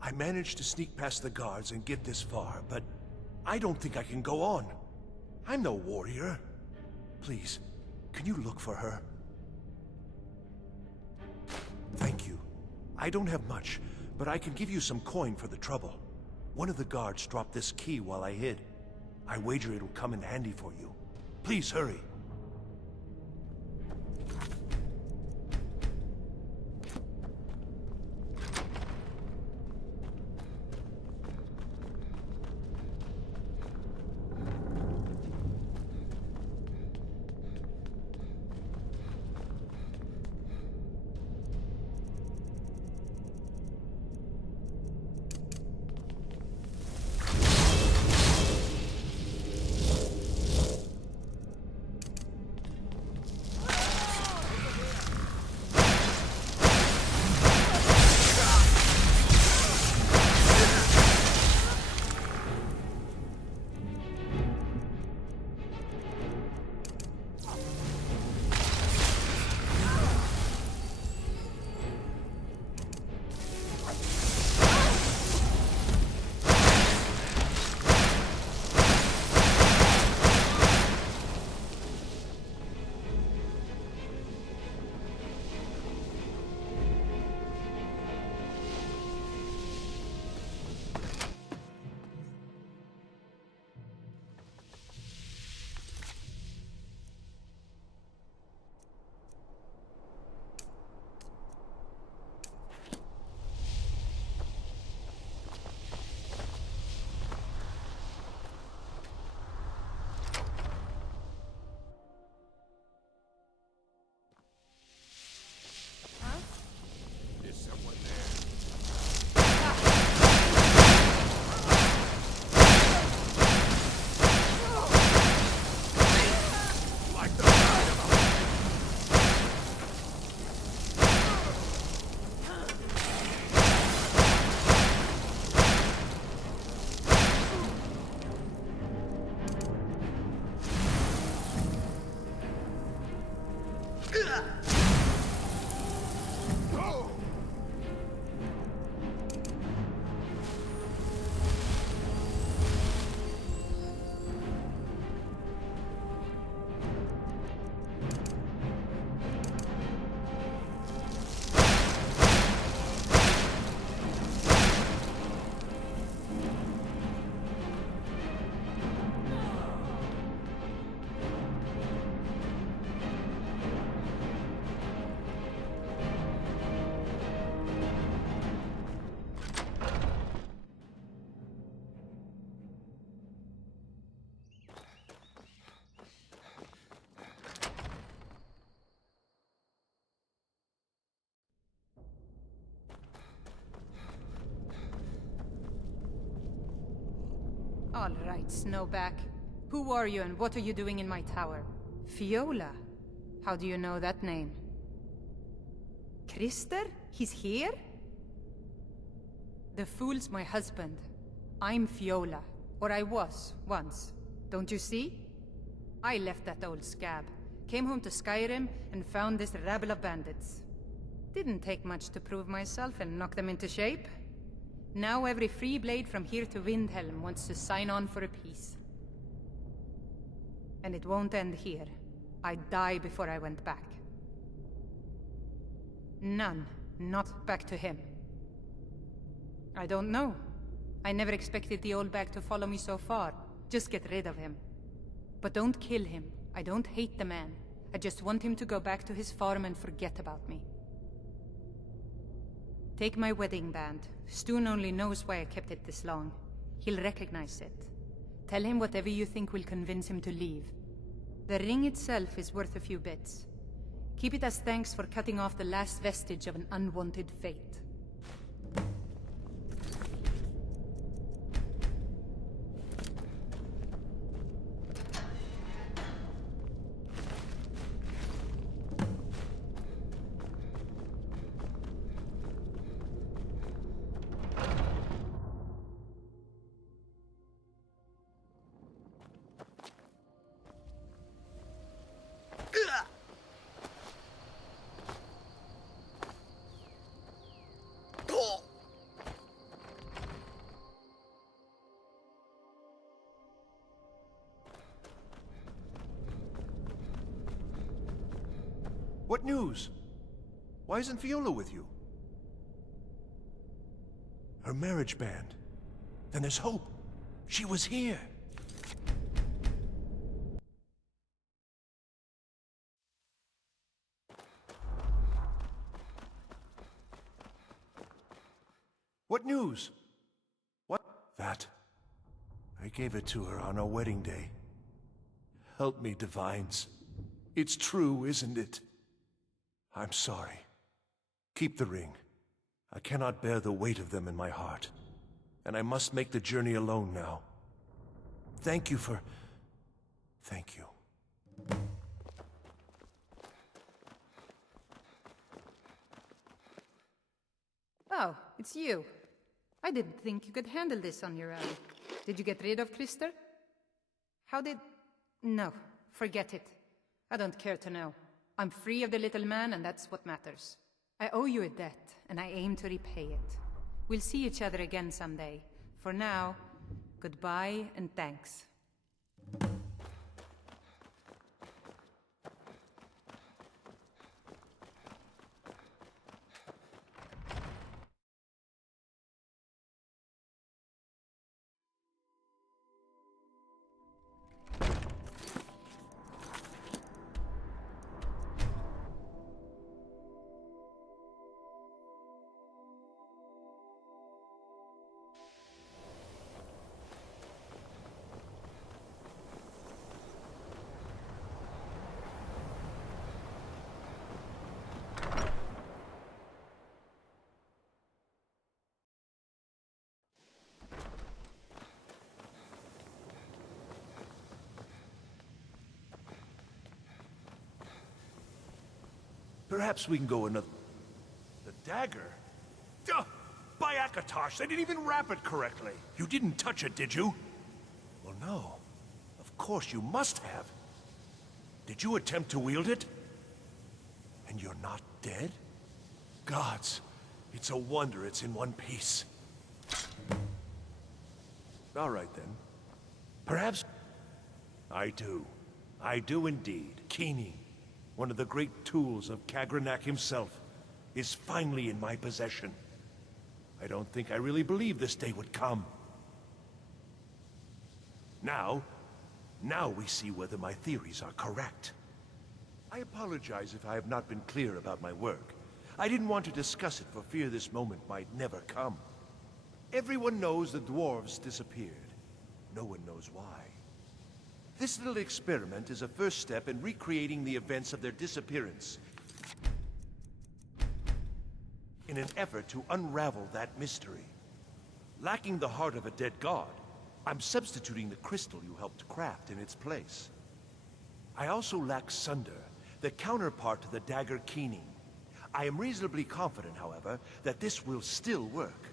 I managed to sneak past the guards and get this far, but I don't think I can go on. I'm no warrior. Please, can you look for her? Thank you. I don't have much, but I can give you some coin for the trouble. One of the guards dropped this key while I hid. I wager it'll come in handy for you. Please hurry. All right, Snowback. Who are you and what are you doing in my tower? Fiola? How do you know that name? Krister? He's here? The fool's my husband. I'm Fiola. Or I was, once. Don't you see? I left that old scab, came home to Skyrim, and found this rabble of bandits. Didn't take much to prove myself and knock them into shape. Now every free blade from here to Windhelm wants to sign on for a peace. And it won't end here. I'd die before I went back. None. Not back to him. I don't know. I never expected the old bag to follow me so far. Just get rid of him. But don't kill him. I don't hate the man. I just want him to go back to his farm and forget about me. Take my wedding band. Stoon only knows why I kept it this long. He'll recognize it. Tell him whatever you think will convince him to leave. The ring itself is worth a few bits. Keep it as thanks for cutting off the last vestige of an unwanted fate. What news? Why isn't Fiola with you? Her marriage band. Then there's hope. She was here. What news? What? That. I gave it to her on our wedding day. Help me, Divines. It's true, isn't it? I'm sorry. Keep the ring. I cannot bear the weight of them in my heart. And I must make the journey alone now. Thank you for... Thank you. Oh, it's you. I didn't think you could handle this on your own. Did you get rid of Krister? How did... No, forget it. I don't care to know. I'm free of the little man, and that's what matters. I owe you a debt, and I aim to repay it. We'll see each other again someday. For now, goodbye and thanks. Perhaps we can go another... The dagger? Duh! By Akatosh, they didn't even wrap it correctly. You didn't touch it, did you? Well, no. Of course you must have. Did you attempt to wield it? And you're not dead? Gods, it's a wonder it's in one piece. All right, then. Perhaps... I do. I do indeed. Keening, one of the great tools of Kagranak himself, is finally in my possession. I don't think I really believed this day would come. Now we see whether my theories are correct. I apologize if I have not been clear about my work. I didn't want to discuss it for fear this moment might never come. Everyone knows the dwarves disappeared. No one knows why. This little experiment is a first step in recreating the events of their disappearance, in an effort to unravel that mystery. Lacking the heart of a dead god, I'm substituting the crystal you helped craft in its place. I also lack Sunder, the counterpart to the dagger keening. I am reasonably confident, however, that this will still work.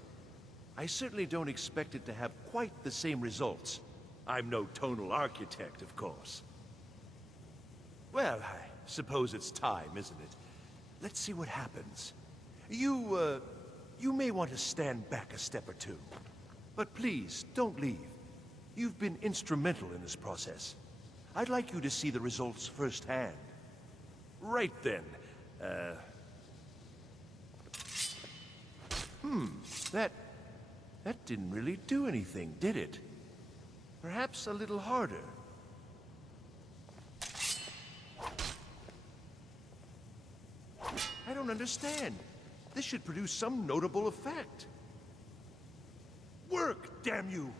I certainly don't expect it to have quite the same results. I'm no tonal architect, of course. Well, I suppose it's time, isn't it? Let's see what happens. You may want to stand back a step or two. But please, don't leave. You've been instrumental in this process. I'd like you to see the results firsthand. Right then. That didn't really do anything, did it? Perhaps a little harder. I don't understand. This should produce some notable effect. Work, damn you!